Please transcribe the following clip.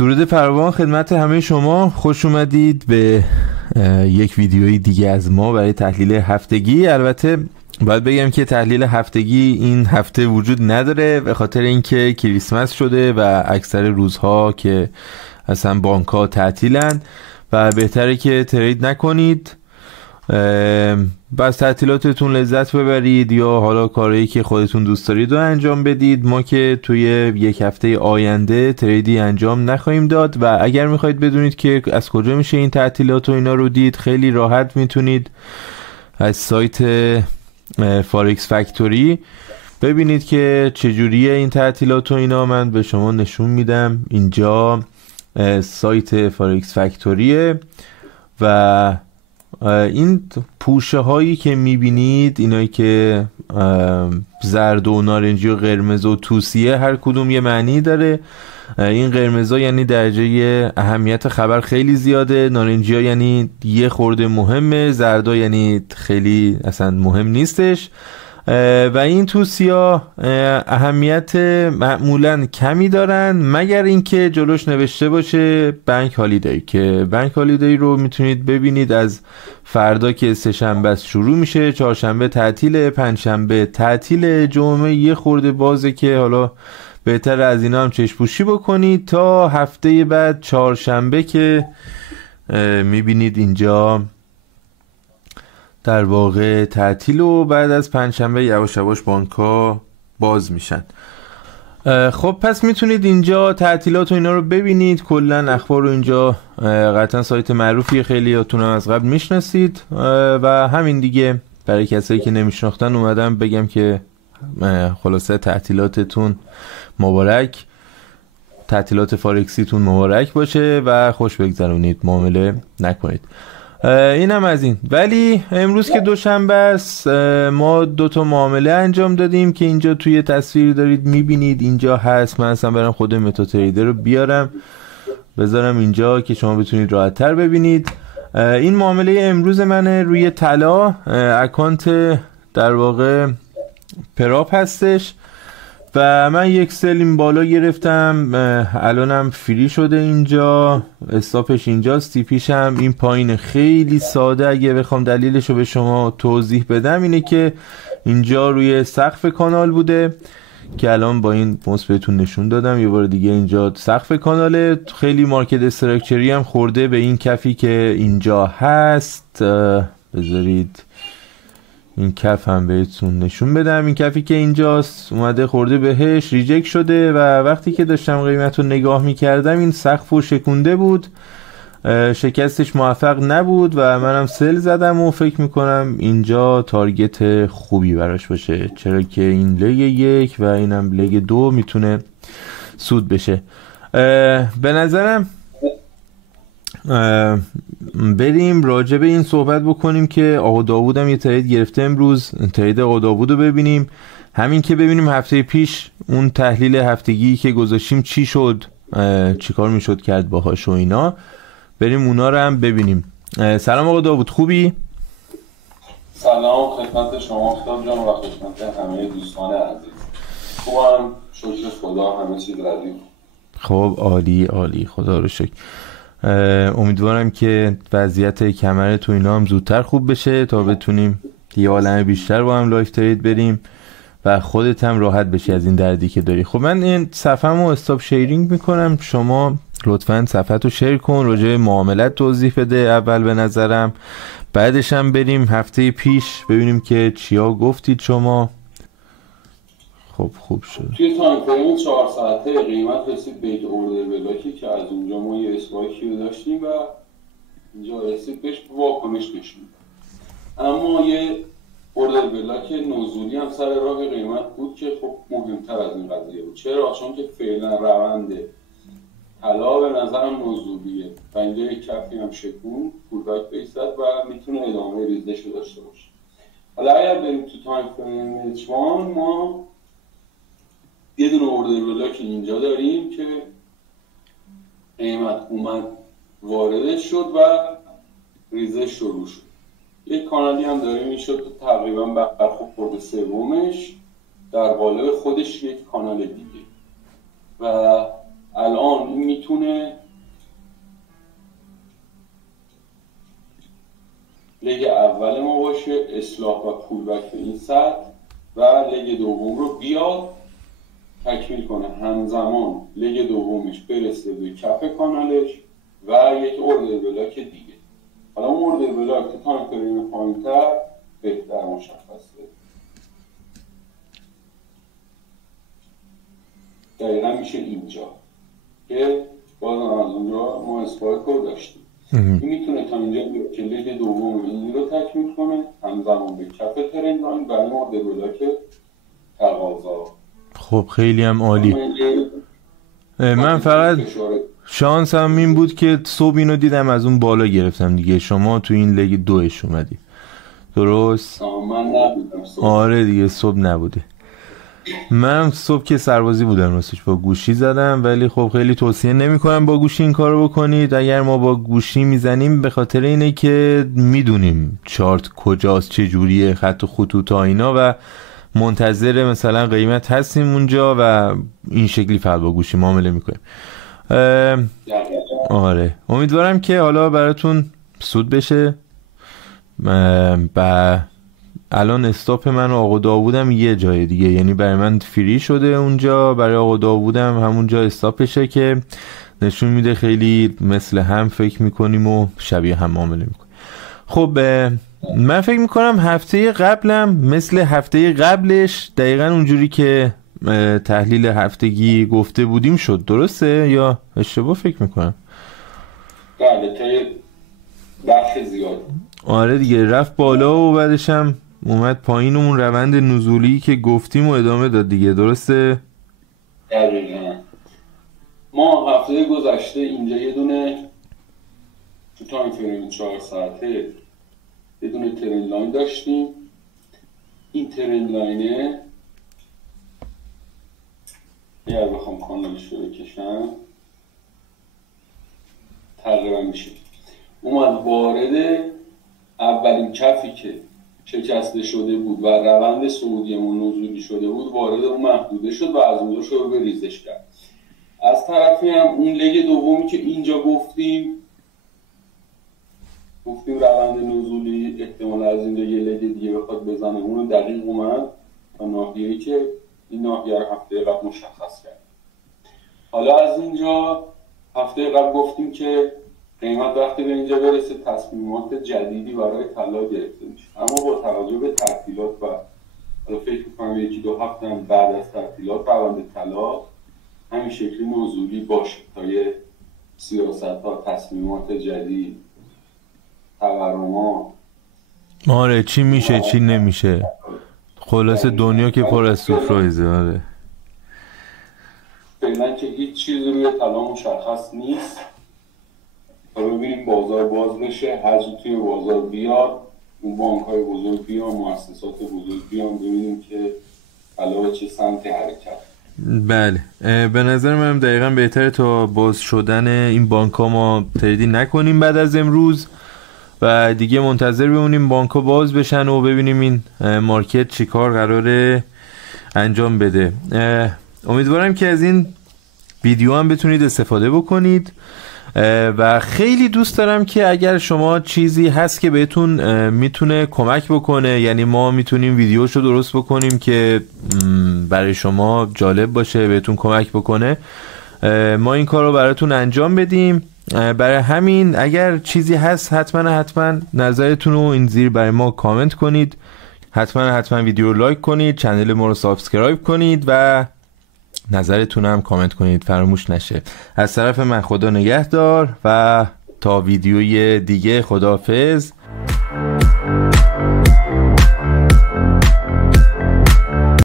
درود فراوان خدمت همه شما. خوش اومدید به یک ویدیوی دیگه از ما برای تحلیل هفتگی. البته باید بگم که تحلیل هفتگی این هفته وجود نداره به خاطر اینکه کریسمس شده و اکثر روزها که اصلا بانک‌ها تعطیلن و بهتره که ترید نکنید، بس تعطیلاتتون لذت ببرید یا حالا کاری که خودتون دوست دارید رو انجام بدید. ما که توی یک هفته آینده تریدی انجام نخواهیم داد و اگر میخواید بدونید که از کجا میشه این تعطیلات و اینا رو دید، خیلی راحت میتونید از سایت فارکس فکتوری ببینید که چجوریه این تعطیلات و اینا. من به شما نشون میدم. اینجا سایت فارکس فکتوریه و این پوشه هایی که میبینید، اینایی که زرد و نارنجی و قرمز و توسیه، هر کدوم یه معنی داره. این قرمزا یعنی درجه اهمیت خبر خیلی زیاده، نارنجی ها یعنی یه خورده مهمه، زردا یعنی خیلی اصلا مهم نیستش و این توسیا اهمیت معمولا کمی دارن مگر اینکه جلوش نوشته باشه بانک هالیدی، که بانک هالیدی رو میتونید ببینید از فردا که سه‌شنبه است شروع میشه، چهارشنبه تعطیل، پنجشنبه تعطیل، جمعه یه خورده بازه که حالا بهتر از اینا هم چشم پوشی بکنید تا هفته بعد چهارشنبه که میبینید اینجا در واقع تعطیل و بعد از پنجشنبه یواش یواش بانک‌ها باز میشن. خب پس میتونید اینجا تعطیلات و اینا رو ببینید. کلا اخبار رو اینجا قطعا سایت معروفی، خیلی هاتون از قبل میشناسید و همین دیگه. برای کسایی که نمیشناختن اومدم بگم که خلاصه تعطیلاتتون مبارک، تعطیلات فارکسیتون مبارک باشه و خوش بگذرونید، معامله نکنید. اینم از این. ولی امروز که دوشنبه است ما 2 معامله انجام دادیم که اینجا توی تصویر دارید میبینید، اینجا هست. من اصلا برم خود متا تریدر رو بیارم بذارم اینجا که شما بتونید راحت تر ببینید. این معامله امروز منه روی طلا، اکانت در واقع پراپ هستش و من یک سل این بالا گرفتم، الانم فری شده. اینجا استاپش اینجاست، تیپیش هم این پایین. خیلی ساده اگه بخوام دلیلش رو به شما توضیح بدم اینه که اینجا روی سقف کانال بوده که الان با این موس بهتون نشون دادم. یه بار دیگه اینجا سقف کاناله، خیلی مارکت استراکچری هم خورده به این کفی که اینجا هست. بذارید این کف هم بهتون نشون بدم. این کفی که اینجاست اومده خورده بهش، ریجکت شده و وقتی که داشتم قیمت رو نگاه میکردم این سقف رو شکونده بود، شکستش موفق نبود و منم سل زدم و فکر میکنم اینجا تارگت خوبی براش باشه، چرا که این لگ 1 و اینم لگ 2 میتونه سود بشه. به نظرم بریم راجع به این صحبت بکنیم که آقا داوود هم یه ترید گرفته امروز. ترید آقا داوود رو ببینیم، همین که ببینیم هفته پیش اون تحلیل هفتگی که گذاشتیم چی شد، چیکار میشد کرد باهاش و اینا. بریم اونا رو هم ببینیم. سلام آقا داوود، خوبی؟ سلام خدمت شما افتاد جان و خدمت همه دوستان عزیز. خوبم شکر خدا، همه چیز ردیف. خب عالی عالی، خدا رو شکر. امیدوارم که وضعیت کمر تو اینا هم زودتر خوب بشه تا بتونیم یه عالمه بیشتر با هم لایف ترید بریم و خودت هم راحت بشی از این دردی که داری. خب من این صفحه‌مو استاپ شیرینگ میکنم، شما لطفاً صفحه‌تو شیر کن، راجع به معاملات توضیح بده اول به نظرم، بعدش هم بریم هفته پیش ببینیم که چیا گفتید شما. خب خوب شد. توی تایم فریم 4 ساعته قیمت رسید به یک اوردر بلاکی که از اونجا ما یه اسپایکی رو داشتیم و اینجا رسید بهش واکنش نشون. اما یه اوردر بلاک نزولی هم سر راه قیمت بود که خب مهمتر از این قضیه بود. چرا؟ چون که فعلا روند طلا به نظرم نزولیه و اینجا یک کفی هم شکون پولبک بیستد و میتونه ادامه ریزش رو داشته باشه. حالا اگر بریم تو تایم فریم H1 ما یه دونه اوردر بلاک اینجا داریم که قیمت اومد واردش شد و ریزش شروع شد. یک کانالی هم داریم این شد تقریبا برخورد سومش در قالب خودش یک کانال دیگه و الان این میتونه لگ اول ما باشه، اصلاح و پولبک به این سطح، و لگ دوم رو بیاد تکمیل کنه، همزمان لگ دومش برسه به کف کانالش و یک اوردر بلاک دیگه. حالا اون اوردر بلاک که تایم فریم پایین‌تر بهتر مشخصه. دقیقا میشه اینجا که بازم از اونجا ما اسپایک رو داشتیم. این میتونه تا اینجا بیاد که لگ دوم این رو تکمیل کنه، همزمان به کف ترند لاین و این اوردر بلاک تقاضا. خب خیلی هم عالی. من فقط شانس هم این بود که صبح اینو دیدم از اون بالا گرفتم دیگه. شما تو این لگ 2 اومدی درست؟ من نبودم صبح. آره دیگه صبح نبوده. من صبح که سربازی بودم راستش با گوشی زدم، ولی خب خیلی توصیه نمی‌کنم با گوشی این کارو بکنید. اگر ما با گوشی میزنیم به خاطر اینه که میدونیم چارت کجاست، چه جوریه، خط و خطوط ها اینا، و منتظر مثلا قیمت هستیم اونجا و این شکلی فقط با گوشی معامله میکنیم. آره امیدوارم که حالا براتون سود بشه. الان استاپ من و آقا داوودم یه جای دیگه، یعنی برای من فری شده اونجا، برای آقا داوودم همونجا استاپشه که نشون میده خیلی مثل هم فکر میکنیم و شبیه هم معامله میکنیم. خب من فکر میکنم هفته قبلم مثل هفته قبلش دقیقا اونجوری که تحلیل هفتگی گفته بودیم شد، درسته یا اشتباه فکر میکنم؟ بله تا بخش زیاد. آره دیگه رفت بالا و بعدش هم اومد پایین، اون روند نزولی که گفتیم و ادامه داد دیگه، درسته؟ دقیقا. ما هفته گذشته اینجا یه دونه تو تایم فریم 4 ساعته یه دونه ترند لاین داشتیم. این ترند لاینه اگر بخوام کانالش رو بکشم تقریبا میشه اومد وارد اولین کفی که شکسته شده بود و روند صعودیمون نزولی شده بود وارد اون محدوده شد و از اونجا شروع به ریزش کرد. از طرفی هم اون لگ دومی که اینجا گفتیم روند نزولی احتمال از اینجا یه لگ دیگه بخواد بزنه، اونو دقیق اومد تا ناحیه‌ای که این ناحیه رو هفته قبل مشخص کرد. حالا از اینجا هفته قبل گفتیم که قیمت وقتی به اینجا برسه تصمیمات جدیدی برای طلا گرفته میشه، اما با توجه به تعطیلات و حالا فکر می‌کنم یکی دو هفته هم بعد از تعطیلات روند طلا همین شکلی نزولی باشه تا یه سیاست‌ها، تصمیمات جدید، تورما، آره چی میشه چی نمیشه، خلاصه دنیا که پر از سورپرایزه. آره فعلا که هیچ چیزی روی طلا مشخص نیست تا ببینیم بازار باز بشه، هرچی توی بازار بیاد، اون بانک‌های بزرگ بیان، مؤسسات بزرگ بیان، ببینیم که طلا چه سمتی حرکت. بله به نظر من دقیقاً بهتره تا باز شدن این بانک‌ها ما تریدینگ نکنیم بعد از امروز و دیگه منتظر بمونیم بانک‌ها باز بشن و ببینیم این مارکت چیکار قراره انجام بده. امیدوارم که از این ویدیو هم بتونید استفاده بکنید و خیلی دوست دارم که اگر شما چیزی هست که بهتون میتونه کمک بکنه، یعنی ما میتونیم ویدیوشو درست بکنیم که برای شما جالب باشه، بهتون کمک بکنه، ما این کار رو براتون انجام بدیم. برای همین اگر چیزی هست حتما نظرتون رو این زیر برای ما کامنت کنید، حتما ویدیو رو لایک کنید، چنل ما رو سابسکرایب کنید و نظرتون هم کامنت کنید، فراموش نشه. از طرف من خدا نگهدار و تا ویدیوی دیگه خداحافظ.